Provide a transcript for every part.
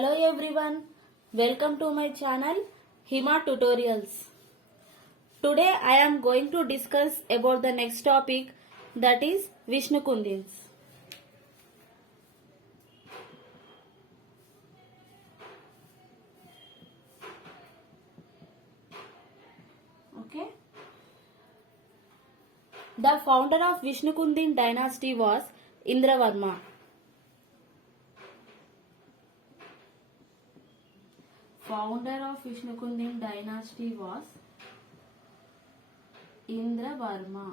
Hello everyone, welcome to my channel Hima Tutorials. Today I am going to discuss about the next topic, that is Vishnu Kundins. Okay. The founder of Vishnu Kundin dynasty was Indravarma. Founder of Vishnu Kundin dynasty was Indravarma.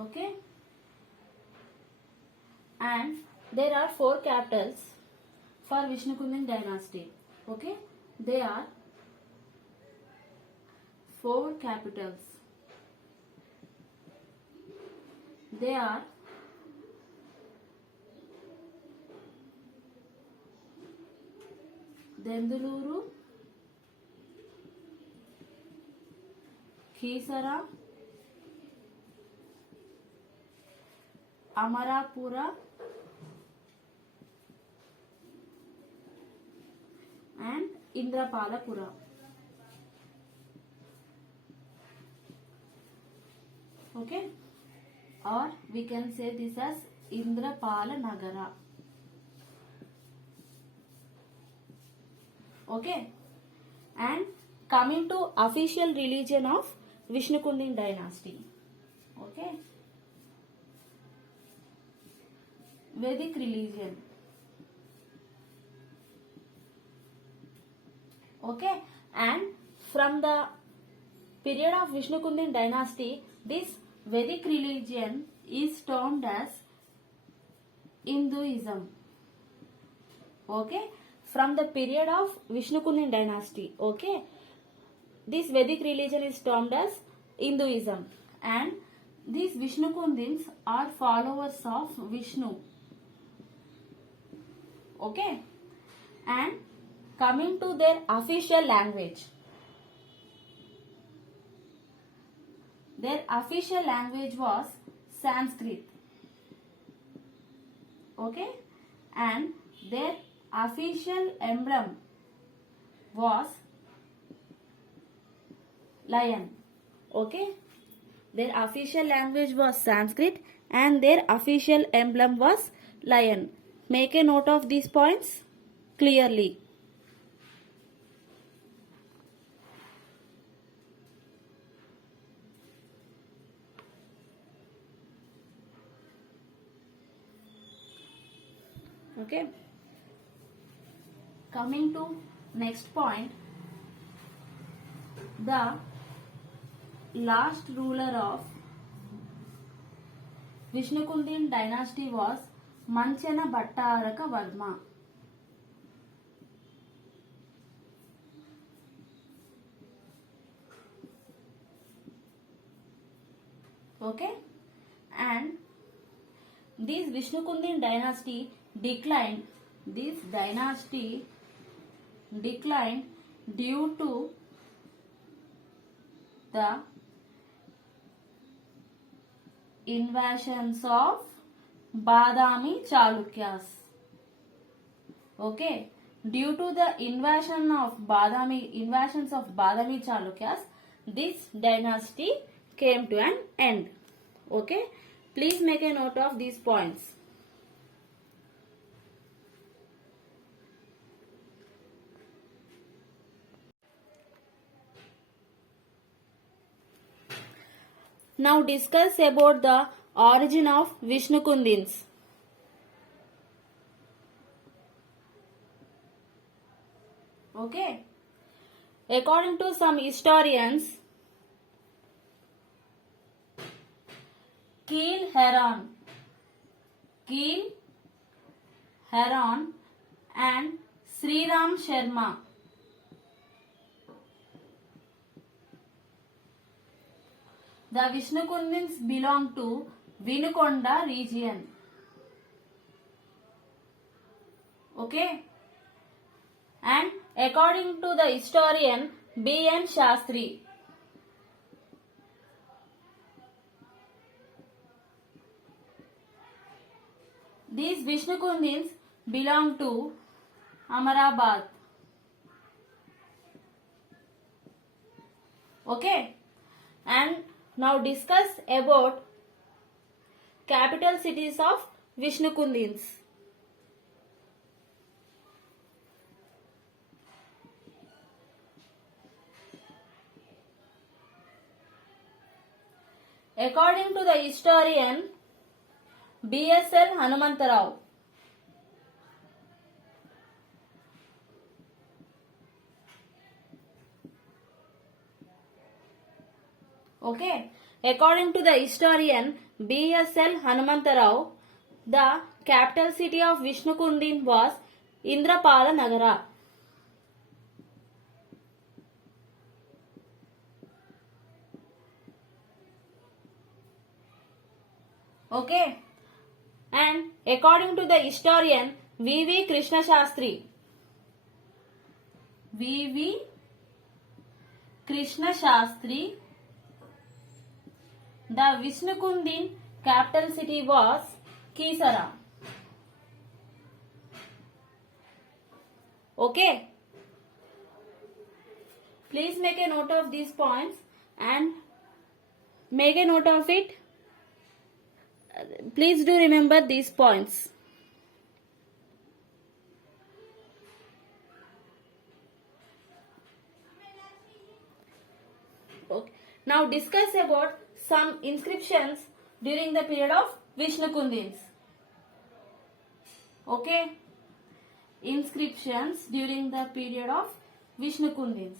Okay. And there are four capitals for Vishnu Kundin dynasty. Okay. They are four capitals. They are Denduluru, Kisara, Amarapura, and Indrapalapura. Okay, or we can say this as Indrapala Nagara. Okay, and coming to official religion of Vishnu Kundin dynasty. Okay, Vedic religion. Okay, and from the period of Vishnu Kundin dynasty, this Vedic religion is termed as Hinduism. Okay, from the period of Vishnu Kundin dynasty. Okay, this Vedic religion is termed as Hinduism, and these Vishnu Kundins are followers of Vishnu. Okay, and coming to their official language. Their official language was Sanskrit. Okay, and their official emblem was lion. Okay, their official language was Sanskrit and their official emblem was lion. Make a note of these points clearly. Okay, coming to next point, the last ruler of Vishnu Kundin dynasty was Manchana Bhattaraka Varma. Okay, and this Vishnu Kundin dynasty declined. This dynasty declined due to the invasions of Badami Chalukyas. Okay, due to the invasions of Badami Chalukyas, this dynasty came to an end. Okay, please make a note of these points. Now discuss about the origin of Vishnu Kundins. Okay, according to some historians, Keel Heron and Sriram Sharma the Vishnu Kundins belong to Vinukonda region. Okay, and according to the historian B.N. Shastri, these Vishnu Kundins belong to Ahmedabad. Okay, and now discuss about capital cities of Vishnukundins. According to the historian B.S.L. Hanumantarao, okay, according to the historian B.S.L. Hanumantarao, the capital city of Vishnukundin was Indrapala Nagara. Okay, and according to the historian V.V. Krishna Shastri, V.V. Krishna Shastri, the Vishnukundin capital city was Kisara. Okay, please make a note of these points and make a note of it. Please do remember these points. Okay. Now discuss about some inscriptions during the period of Vishnukundins. Okay. Inscriptions during the period of Vishnukundins.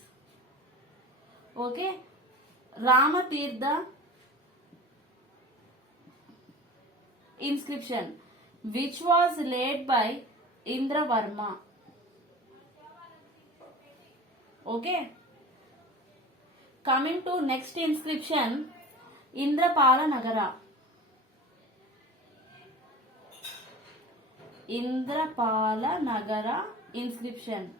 Okay. Ramatirtha inscription, which was laid by Indravarma. Okay. Coming to next inscription, Indrapala Nagara. Indrapala Nagara inscription.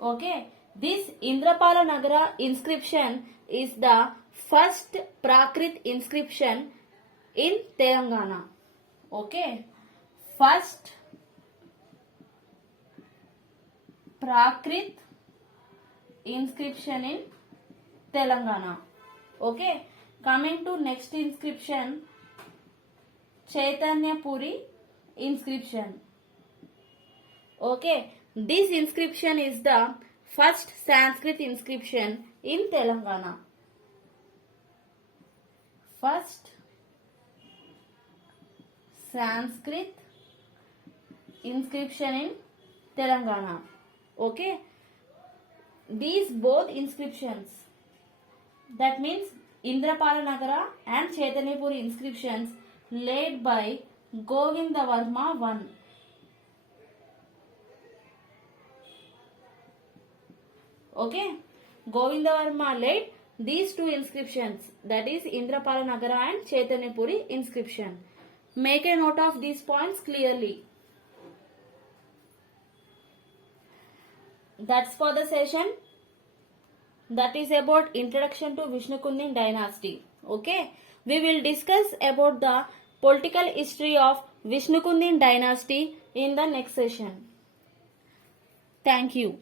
Okay. This Indrapala Nagara inscription is the first Prakrit inscription in Telangana. Okay. First Prakrit inscription in Telangana. Okay. Coming to next inscription, Chaitanya Puri inscription. Okay. This inscription is the first Sanskrit inscription in Telangana. First Sanskrit inscription in Telangana. Okay. These both inscriptions, that means Indrapala Nagara and Chaitanya Puri inscriptions laid by Govindavarma I. Okay. Govindavarma laid these two inscriptions, that is Indrapala Nagara and Chaitanya Puri inscription. Make a note of these points clearly. That's for the session. That is about introduction to Vishnukundin dynasty. Okay. We will discuss about the political history of Vishnukundin dynasty in the next session. Thank you.